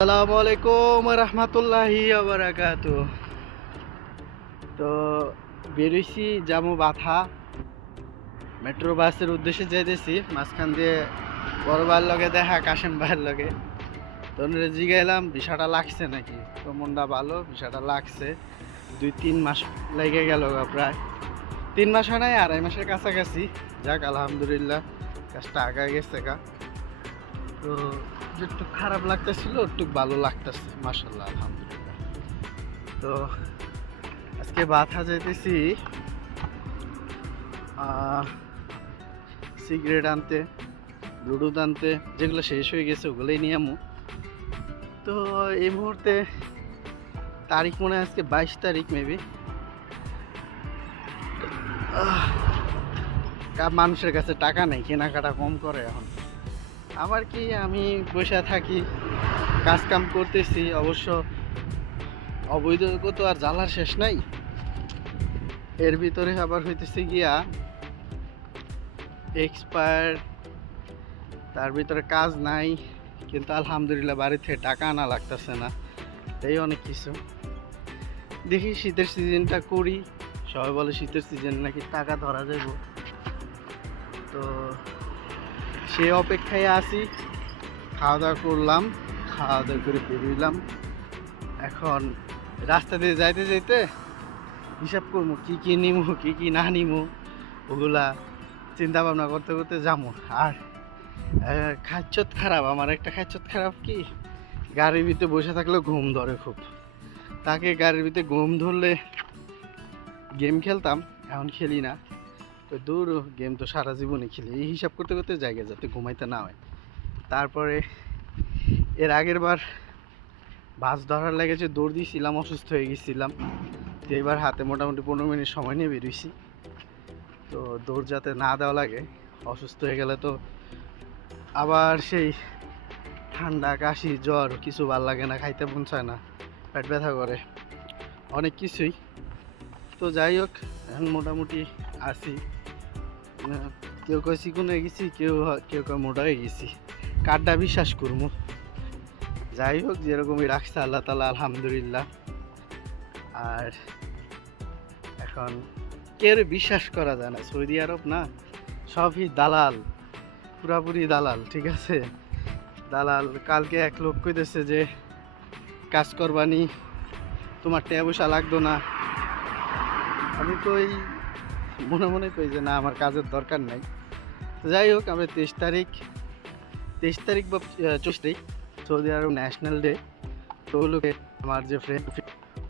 আসসালামু আলাইকুম রহমতুল্লাহি বারাকাতু। তো বেরোইছি যাবো বাথা, মেট্রো বাসের উদ্দেশ্যে যাইতেছি। মাঝখান দিয়ে বড় ভাইয়ের লগে দেখা, কাশেম ভাইয়ের লগে। তো জিগাইলাম ভিসাটা লাগছে নাকি, তো মনটা ভালো, ভিসাটা লাগছে। 2-3 মাস লেগে গেল, প্রায় 3 মাস হয় নাই, 2.5 মাসের কাছাকাছি। যাক আলহামদুলিল্লাহ, কাজটা আগায় গেছে গা। তো একটু খারাপ লাগতেছিল, একটু ভালো লাগতেছে, মাশাআল্লাহ আলহামদুলিল্লাহ। তো আজকে বাথা যাইতেছি সিগারেট আনতে, ব্লুটুথ আনতে, যেগুলো শেষ হয়ে গেছে ওগুলোই নিয়ে আমু। তো এই মুহূর্তে তারিখ মনে হয় আজকে 22 তারিখ মেবি। মানুষের কাছে টাকা নেই, কেনাকাটা কম করে এখন। আবার কি, আমি বসে থাকি, কাজ কাম করতেছি। অবশ্য অবৈধ তো আর জ্বালার শেষ নাই। এর ভিতরে আবার হইতেছে গিয়া এক্সপায়ার, তার ভিতরে কাজ নাই, কিন্তু আলহামদুলিল্লাহ বাড়ি থেকে টাকা আনা লাগতেছে না। এই অনেক কিছু দেখি। শীতের সিজনটা করি, সবাই বলে শীতের সিজন নাকি টাকা ধরা যাবে। তো সে অপেক্ষায় আছি। খাওয়া দাওয়া করলাম, খাওয়া দাওয়া করে বেরোইলাম। এখন রাস্তা দিয়ে যাইতে যাইতে হিসাব করবো কি কি নিমু, কি কি না নিমু, ওগুলা চিন্তা ভাবনা করতে করতে যাবো। আর খাচ্ছত খারাপ, আমার একটা খাচ্ছত খারাপ কি, গাড়ির ভিতরে বসে থাকলে ঘুম ধরে খুব। তাকে গাড়ির ভিতরে ঘুম ধরলে গেম খেলতাম, এখন খেলি না। তো দূর, গেম তো সারা জীবনে খেলি। এই হিসাব করতে করতে জায়গা যাতে ঘুমাইতে না হয়। তারপরে এর আগের বার বাস ধরার লেগেছে, দৌড় দিয়েছিলাম, অসুস্থ হয়ে গেছিলাম। তো এবার হাতে মোটামুটি 15 মিনিট সময় নিয়ে বেরোইছি। তো দৌড় যাতে না দেওয়া লাগে, অসুস্থ হয়ে গেলে তো আবার সেই ঠান্ডা, কাশি, জ্বর, কিছু ভাল লাগে না, খাইতে মন চায় না, পেট ব্যথা করে, অনেক কিছুই। তো যাই হোক, এখন মোটামুটি আছি। কেউ কেউ চিকন হয়ে গেছি, কেউ কেউ মোটা হয়ে গেছি, কারটা বিশ্বাস করবো। যাই হোক, যেরকমই রাখছে আল্লাহ তাআলা, আলহামদুলিল্লাহ। আর এখন কেউ বিশ্বাস করা যায় না, সৌদি আরব না, সবই দালাল, পুরাপুরি দালাল, ঠিক আছে, দালাল। কালকে এক লোক কইতেছে যে কাজ করবানি, তোমার টাকা পয়সা লাগতো না। আমি তো এই মনে মনে কই যে না, আমার কাজের দরকার নাই। তো যাই হোক, আমরা 23 তারিখ বা 24 তারিখ সৌদি আরব ন্যাশনাল ডে। তো লোকে আমার যে ফ্রেন্ড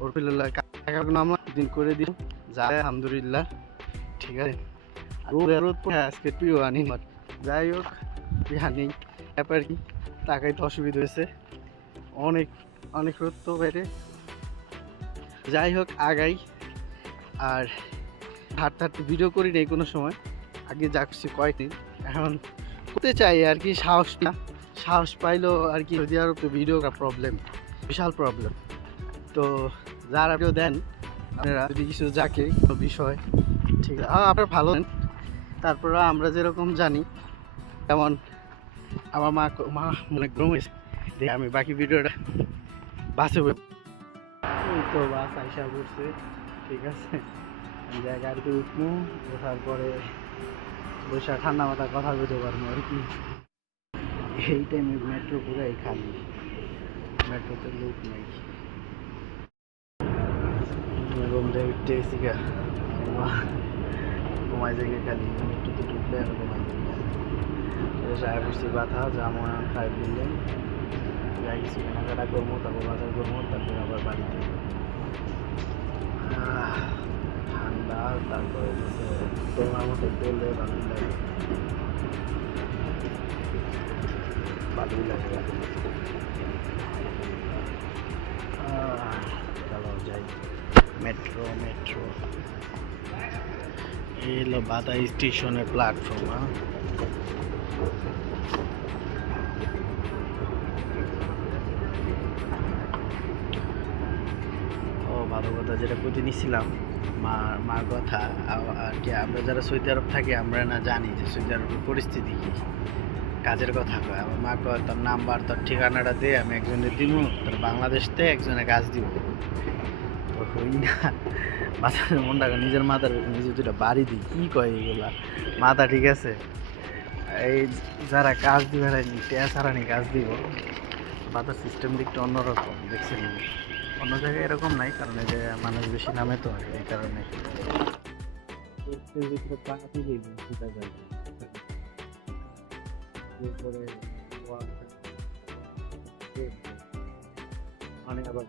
ওর ফিল্লার টাকাগুলো আমরা দিন করে দিন যায়, আলহামদুলিল্লাহ, ঠিক আছে। রোদ আজকে তুইও আনি। যাই হোক, আনি ব্যাপার কি, টাকাই তো অসুবিধা হয়েছে, অনেক অনেক রোদ তো বাইরে। যাই হোক, আগাই। আর হাঁটতে হাঁটতে ভিডিও করি নেই কোনো সময়, আগে যা করছি কয়েকদিন, এখন করতে চাই আর কি, সাহস পাইলো আর কি। সৌদি আরব তো ভিডিও প্রবলেম, বিশাল প্রবলেম। তো যারা কেউ দেন আপনারা, যদি কিছু যাকে কোনো বিষয়, ঠিক আছে, আপনারা ভালো দেন। তারপরে আমরা যেরকম জানি, যেমন আমার মা মনে গ্রম হয়েছে, আমি বাকি ভিডিওটা বাসে তো বাস আইসা করছে, ঠিক আছে। গাড়িতে উঠবো, ওঠার পরে বসে ঠান্ডা মাথা কথা বলতে পারবো আর কি। এই টাইমে মেট্রো পুরাই খালি, মেট্রোতে লোক নেই। ঘুম থেকে উঠতে গেছি গা, ঘুমাই জায়গায় খালি, মেট্রোতে ঢুকলে আর ঘুমাই জায়গা সাহেব করছি বাথা, যাবো 5 মিলিয়ন, যাই কিছু কেনাকাটা করবো, তারপর বাজার করবো, তারপর আবার বাড়িতে। ঠান্ডা, তারপরে তোমার মতো চললে ভালোই লাগে, ভালোই লাগে। চলো যাই, মেট্রো এই হলো বাতা স্টেশনের প্ল্যাটফর্ম। ও ভালো কথা, যেটা করতে নিছিলাম, মার কথা আর কি। আমরা যারা সৌদি আরব থাকি, আমরা না জানি যে সৌদি আরবের পরিস্থিতি কি। কাজের কথা কয়। আমার মা কয় তোর নাম্বার তোর ঠিকানাটা দিয়ে আমি একজনের দিব, তোর বাংলাদেশ থেকে একজনে কাজ দিব। তো হই না, মাথার মনটা নিজের মাথার নিজে দুটা বাড়ি দিই, কি কয় এগুলা মাথা ঠিক আছে? এই যারা কাজ দিবে টেয়া ছাড়ানি কাজ দিব, মাথার সিস্টেম দিকটা অন্যরকম দেখছেন। অন্য জায়গায় এরকম নাই, কারণ এই যে মানুষ বেশি নামে তো এই কারণে। মানে আবার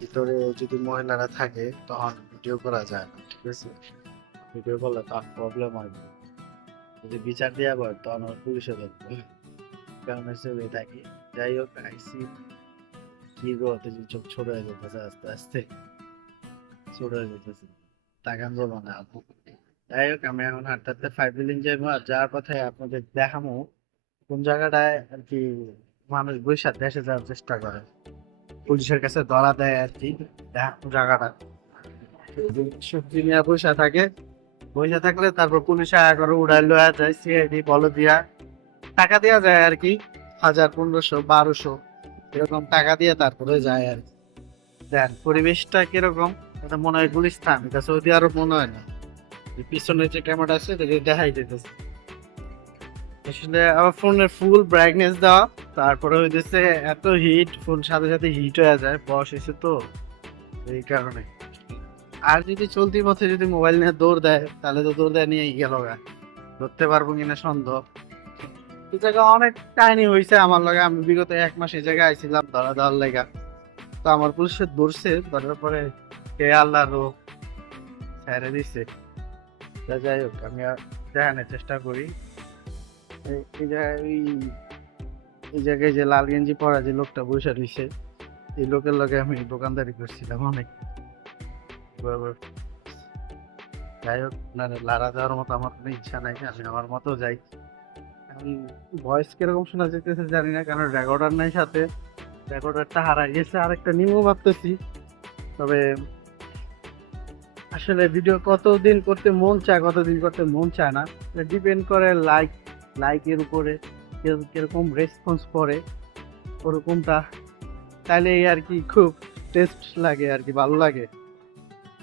ভিতরে যদি মহিলারা থাকে তখন ভিডিও করা যায় না, ঠিক আছে? ভিডিও করলে তার প্রবলেম হয়, যদি বিচার দেওয়া হয় তখন আমার পুলিশে ধরবে, কারণ হিসেবে থাকি। যাই হোক, আইসি কি বলতে চোখ ছোট হয়ে যেতেছে, আস্তে আস্তে ছোট হয়ে যেতেছে, তাকান যাবো না আপু। যাই হোক, আমি এখন হাঁটতে হাঁটতে 5 বিলিয়ন যাবো, আর যাওয়ার পথে আপনাদের দেখামো কোন জায়গাটায় আর কি মানুষ বৈশা দেশে যাওয়ার চেষ্টা করে, পুলিশের কাছে ধরা দেয় আর কি। দেখানো জায়গাটা সবজি নিয়ে বৈশা থাকে, বৈশা থাকলে তারপর পুলিশ আয়া করে উড়াই লয়া যায়, সিআইডি বলো দিয়া টাকা দেওয়া যায় আর কি, 1000, 1500, 1200 এরকম টাকা দিয়ে তারপরে যায় আর কি। দেন পরিবেশটা কিরকম, এটা মনে হয় গুলিস্তান, এটা সৌদি আরব মনে হয় না। পিছনে যে ক্যামেরা আছে এটা দেখাই যেতেছে। আসলে আমার ফোনের ফুল ব্রাইটনেস দেওয়া, তারপরে হইতেছে এত হিট, ফোন সাথে সাথে হিট হয়ে যায়, বয়স হয়েছে তো এই কারণে। আর যদি চলতি পথে যদি মোবাইল নিয়ে দৌড় দেয় তাহলে তো দৌড় দেয় নিয়েই গেল, ধরতে পারবো কিনা সন্দেহ। এই জায়গা অনেক কাহিনী হয়েছে আমার লগে, আমি বিগত 1 মাস এই জায়গায় আইছিলাম ধরা দেওয়ার লেগা। তো আমার পুলিশে ধরছে, ধরার পরে কে আল্লাহ রো ছেড়ে দিচ্ছে। যাই হোক, আমি আর দেখানোর চেষ্টা করি। এই জায়গায় এই জায়গায় যে লাল গেঞ্জি পরা যে লোকটা বসে রয়েছে, এই লোকের লগে আমি দোকানদারি করছিলাম অনেক। যাই হোক, লাড়া দেওয়ার মতো আমার কোনো ইচ্ছা নাই, আমি আমার মতো যাই। এখন ভয়েস কিরকম শোনা যেতেছে জানি না, কারণ রেকর্ডার নাই সাথে, রেকর্ডারটা হারাই গেছে, আরেকটা নিমও ভাবতেছি। তবে আসলে ভিডিও কতদিন করতে মন চায়, কতদিন করতে মন চায় না, ডিপেন্ড করে লাইকের উপরে, কিরকম রেসপন্স করে ওরকমটা, তাহলে আর কি খুব টেস্ট লাগে আর কি, ভালো লাগে।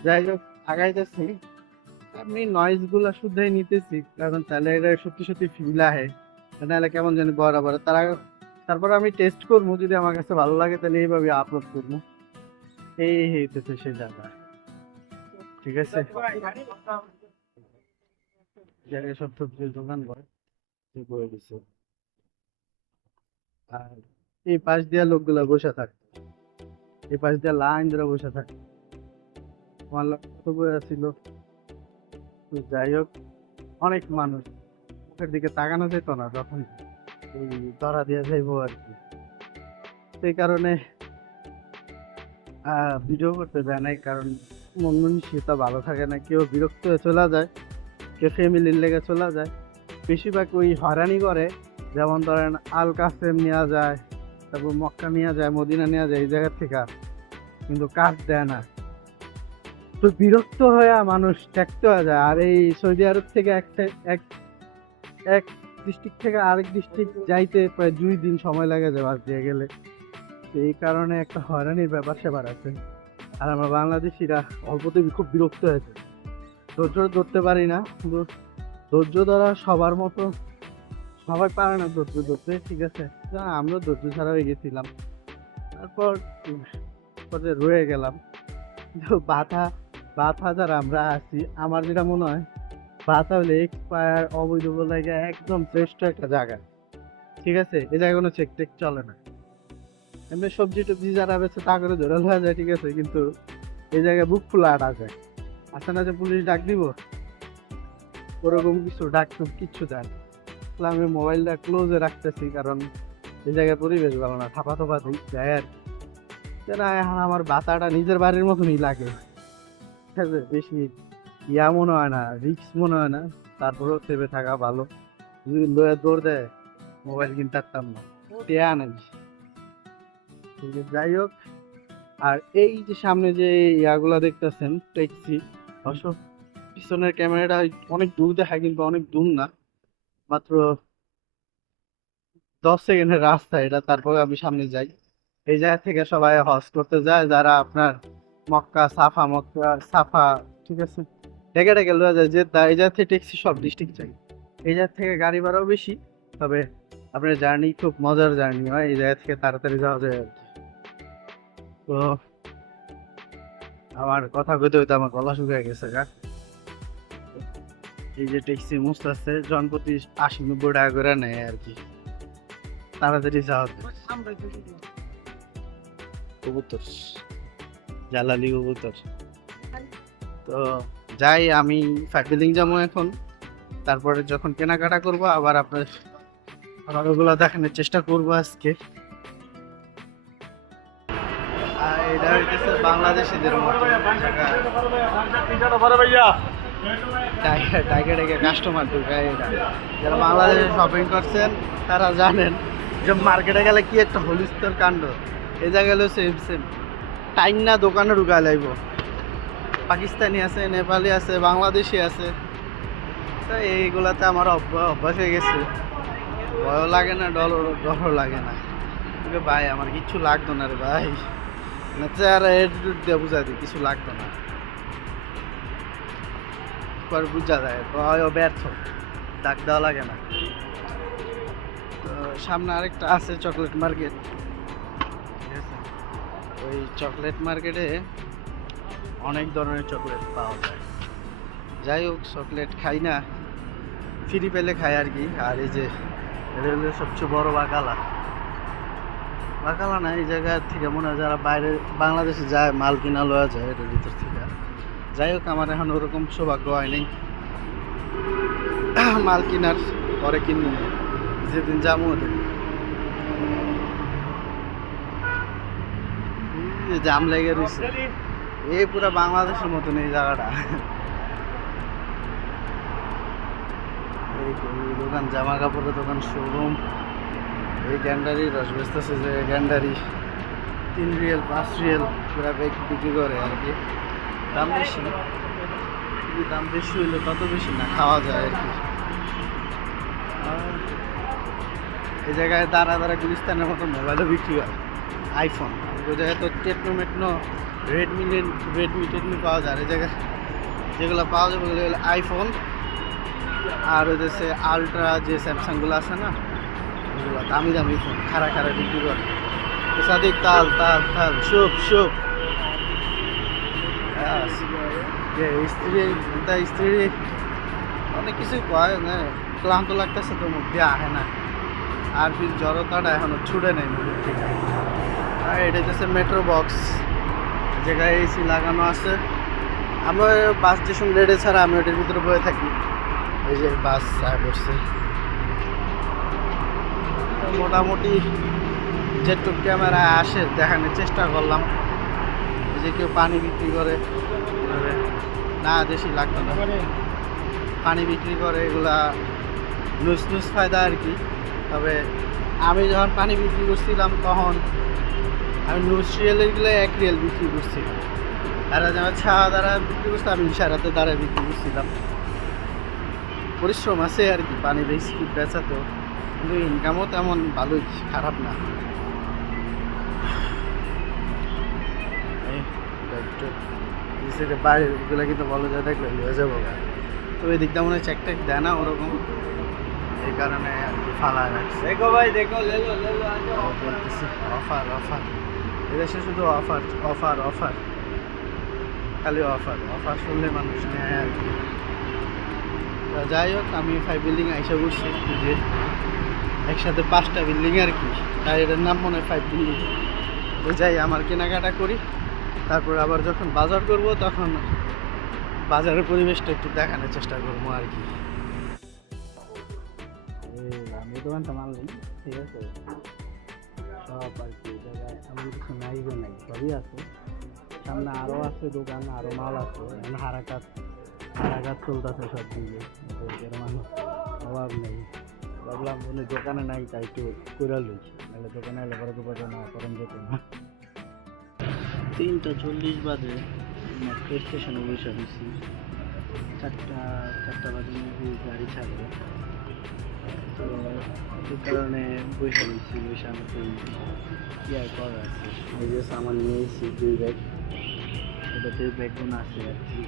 যাই হোক, আগাইতেছি, আমি নয়েজ গুলা শুদ্ধই নিতেছি, কারণ তাহলে এটা সত্যি সত্যি ফিল আহে, নাহলে কেমন জানি বরাবর। তারপর আমি টেস্ট করবো, যদি আমার কাছে ভালো লাগে তাহলে এইভাবে আপলোড করবো। এই হইতেছে সেই জায়গা, ঠিক আছে? জায়গায় সব সবজির দোকান বয়ে দিছে, আর এই পাশ দিয়া লোকগুলা বসে থাকে, এই পাশ দিয়া লাইন ধরে বসে থাকে, আমার লোক কত বয়ে ছিল। যাই হোক, অনেক মানুষ, মুখের দিকে তাকানো যেত না যখন এই ধরা দিয়ে যাইবো আর কি। সেই কারণে ভিডিও করতে দেয় নাই, কারণ মন মানসিকতা ভালো থাকে না, কেউ বিরক্ত হয়ে চলে যায়, কেউ ফ্যামিলির লেগে চলে যায়। বেশিরভাগ ওই হয়রানি করে, যেমন ধরেন আল কাসেম নেওয়া যায়, তারপর মক্কা নেওয়া যায়, মদিনা নেওয়া যায় এই জায়গার থেকে, কিন্তু কাজ দেয় না। তো বিরক্ত হয়ে মানুষ ত্যাক্ত হয়ে যায়। আর এই সৌদি আরব থেকে এক ডিস্ট্রিক্ট থেকে আরেক ডিস্ট্রিক্ট যাইতে প্রায় 2 দিন সময় লাগে যায় বাস দিয়ে গেলে। এই কারণে একটা হয়রানির ব্যাপার সেবার আছে। আর আমরা বাংলাদেশিরা অল্পতে খুব বিরক্ত হয়েছে, ধৈর্য ধরতে পারি না। কিন্তু ধৈর্য ধরা সবার মতো, সবাই পারে না ধৈর্য ধরতে, ঠিক আছে? আমরা ধৈর্য ছাড়া হয়ে গেছিলাম, তারপর রয়ে গেলাম। বাথা যারা আমরা আছি, আমার যেটা মনে হয় বাথা হলে এক্সপায়ার অবৈধ জায়গা, একদম শ্রেষ্ঠ একটা জায়গা, ঠিক আছে? এই জায়গায় কোনো চেক টেক চলে না, এমনি সবজি টবজি যারা বেছে তা করে ধরে লওয়া যায়, ঠিক আছে? কিন্তু এই জায়গায় বুক ফুলা আটা যায়, আসে না যে পুলিশ ডাক দিব, ওরকম কিছু ডাক কিচ্ছু দেয় না। আমি মোবাইলটা ক্লোজে রাখতেছি, কারণ এই জায়গায় পরিবেশ ভালো না, থাপা থাপা যায় আর এখন আমার বাতাটা নিজের বাড়ির মতনই লাগে, ঠিক আছে? বেশি ইয়া মনে হয় না, রিক্স মনে হয় না, তারপরেও সেভে থাকা ভালো। যদি লয়ে দৌড় দেয় মোবাইল কিনতে পারতাম না, টেয়া নাই, ঠিক আছে? যাই হোক, আর এই যে সামনে যে ইয়াগুলা দেখতেছেন ট্যাক্সি, অবশ্য পিছনের ক্যামেরাটা অনেক দূর দেখায়, কিন্তু অনেক দূর না, মাত্র 10 সেকেন্ডের রাস্তা এটা। তারপরে আমি সামনে যাই। এই জায়গা থেকে সবাই হজ করতে যায়, যারা আপনার মক্কা সাফা, ঠিক আছে, ডেকে ডেকে লয়ে যায় যে এই জায়গা থেকে ট্যাক্সি সব ডিস্ট্রিক্ট যাই। এই জায়গা থেকে গাড়ি ভাড়াও বেশি, তবে আপনার জার্নি খুব মজার জার্নি হয়, এই জায়গা থেকে তাড়াতাড়ি যাওয়া যায় আর কি। তো আমার কথা কইতে হইতে আমার গলা শুকিয়ে গেছে গা। এই যে ট্যাক্সি মুস্ত আছে, জনপ্রতি 80-90 টাকা করে নেয় আর কি, তাড়াতাড়ি যাওয়া যায়। কবুতর, জালালি কবুতর। তো যাই, আমি বিল্ডিং যাবো এখন। তারপরে যখন কেনাকাটা করব আবার আপনার ওগুলো দেখানোর চেষ্টা করব আজকে। আর এটা হইতেছে বাংলাদেশিদের মতো জায়গা, টাইগার কাস্টমার ঢুকায়। এটা যারা বাংলাদেশে শপিং করছেন তারা জানেন যে মার্কেটে গেলে কি একটা হলিস্তর কাণ্ড। এই জায়গায় হলো সেম সেম টাইম না, দোকানে ঢুকায় লাগব। পাকিস্তানি আছে, নেপালি আছে, বাংলাদেশি আছে, তো এইগুলাতে আমার অভ্যাস হয়ে গেছে। ভয়ও লাগে না, ডরও লাগে না। ভাই আমার কিচ্ছু লাগতো না রে ভাই, আর অ্যাটিটিউড দিয়ে বুঝাই দিই কিছু লাগতো না, পর বুঝা যায় ব্যর্থ, ডাক দেওয়া লাগে না। তো সামনে আরেকটা আছে চকলেট মার্কেট, ঠিক আছে। ওই চকলেট মার্কেটে অনেক ধরনের চকলেট পাওয়া যায়। যাই হোক, চকলেট খাই না, ফ্রি পেলে খাই আর কি। আর এই যে এটা হলো সবচেয়ে বড় বাকালা না, এই জায়গা থেকে মনে হয় যারা বাইরে বাংলাদেশে যায় মাল কিনা লওয়া যায় এটার ভিতর থেকে। যাই হোক, আমার এখন ওরকম সৌভাগ্য হয়নি মাল কিনার, পরে কিনবো যেদিন যাবো ওদের। জাম লেগে রয়েছে, এই পুরো বাংলাদেশের মতন এই জায়গাটা। এই দোকান, জামা কাপড়ের দোকান, শোরুম। এই গ্যান্ডারি রস বেচতেছে, যে গ্যান্ডারি 3 রিয়াল 5 রিয়াল পুরা বিক্রি করে আর কি। দাম বেশি, কিন্তু দাম বেশি হইলে তত বেশি না, খাওয়া যায় আর কি। এই জায়গায় দাঁড়া গুলিস্তানের মতো মোবাইলও বিক্রি হয়, আইফোন। ওই জায়গায় তো টেকনো রেডমি পাওয়া যায়। এই জায়গায় যেগুলো পাওয়া যাবে ওগুলো হলো আইফোন, আর ওই দেশে আলট্রা যে স্যামসাংগুলো আছে না, ওগুলো দামি ফোন খারা বিক্রি করে। সাদিক তাল শুভ স্ত্রী অনেক কিছুই পায় না। ক্লান্ত লাগতেছে তো, মুখ দিয়ে আহে না, আর ফির জড়তাটা এখনো ছুটে নেই মুখ থেকে। আর এটা হচ্ছে মেট্রো বক্স, জায়গায় এসি লাগানো আছে। আমরা বাস যে সময় রেডে ছাড়া আমি ওটার ভিতরে বয়ে থাকি। এই যে বাস বসছে, মোটামুটি যেটুক ক্যামেরা আসে দেখানোর চেষ্টা করলাম। যে কেউ পানি বিক্রি করে না, দেশি লাগতো না, পানি বিক্রি করে, এগুলা নুস ফায়দা আর কি। তবে আমি যখন পানি বিক্রি করছিলাম তখন আমি নুস রিয়েলগুলো 1 রিয়েল বিক্রি করছিলাম। আর আমার ছাড়া দ্বারা বিক্রি করছি, আমি ইশারাতে দ্বারা বিক্রি করছিলাম। পরিশ্রম আছে আর কি, পানি বেশি বেচা তো, কিন্তু ইনকামও তেমন ভালোই, খারাপ না। বাইরে এগুলো কিন্তু ভালো যায়, দেখলে হয়ে যাবো। তো এই দিকটা মনে হয় চেক টেক দেয় না ওরকম, এই কারণে আর কি ফালা রাখছে। দেখো ভাই, দেখো বলতেছি অফার এদেশে শুধু অফার, খালি অফার শুনলে মানুষ নেয় আর কি। যাই হোক, আমি 5 বিল্ডিং আইসা বসছি, যে একসাথে 5টা বিল্ডিং আর কি, তাই এটার নাম মনে হয় 5 বিল্ডিং। তো যাই, আমার কেনাকাটা করি, তারপর আবার যখন বাজার করব তখন বাজারের পরিবেশটা একটু দেখানোর চেষ্টা করবো আর কি। আমি দোকানটা মানলাম, ঠিক আছে, সব আর কি জায়গায় এমন কিছু নাই, সবই আছে। সামনে আরও আছে দোকান, আরও মাল আছে, হারাকাত চলতেছে সব দিকে, মানুষ অভাব নেই। ভাবলাম উনি দোকানে নাই, তাই একটু করে লইছি, নাহলে দোকানে এলে পরে তো না করেন যেত না। 3টা 40 বাজে, মেট্রো স্টেশনে বসে দিচ্ছি। 4টা বাজে নাকি গাড়ি ছাড়বে, তো এই কারণে বসে দিচ্ছি। বসে আমাকে কি আর করার আছে। এই যে সামান নিয়ে এসেছি 2 ব্যাগ, এটাতে ব্যাগগুলো আছে আর কি।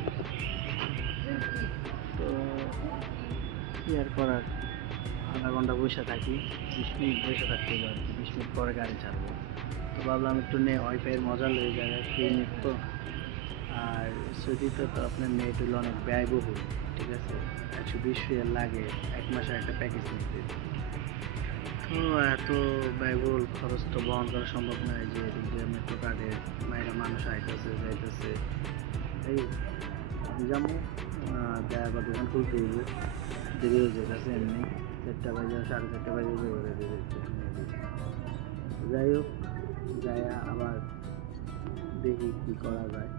তো কি আর করার, আধা ঘন্টা বসে থাকি, 20 মিনিট বসে থাকতে হবে আর কি। 20 মিনিট পরে গাড়ি ছাড়বো, তো ভাবলাম একটু ওয়াইফাইয়ের মজা লেগে যায়, ফ্রি নেট তো। আর সৌদিতে তো আপনার নেট হলো অনেক ব্যয়বহুল, ঠিক আছে। 120 রিয়াল লাগে 1 মাসের একটা প্যাকেজ নিতে। তো এত ব্যয়বহুল খরচ তো বহন করা সম্ভব নয় যে এদিক দিয়ে মেট্রো কার্ডের বাইরে মানুষ আইতেছে যাইতেছে। এই আমি যাবো দেয় বা দোকান খুলতে দিব, দেরি হয়ে যেতেছে এমনি। 4টা বাজে 4:30 বাজে দেবে। যাই হোক, যাই আবার দেখি কী করা যায়।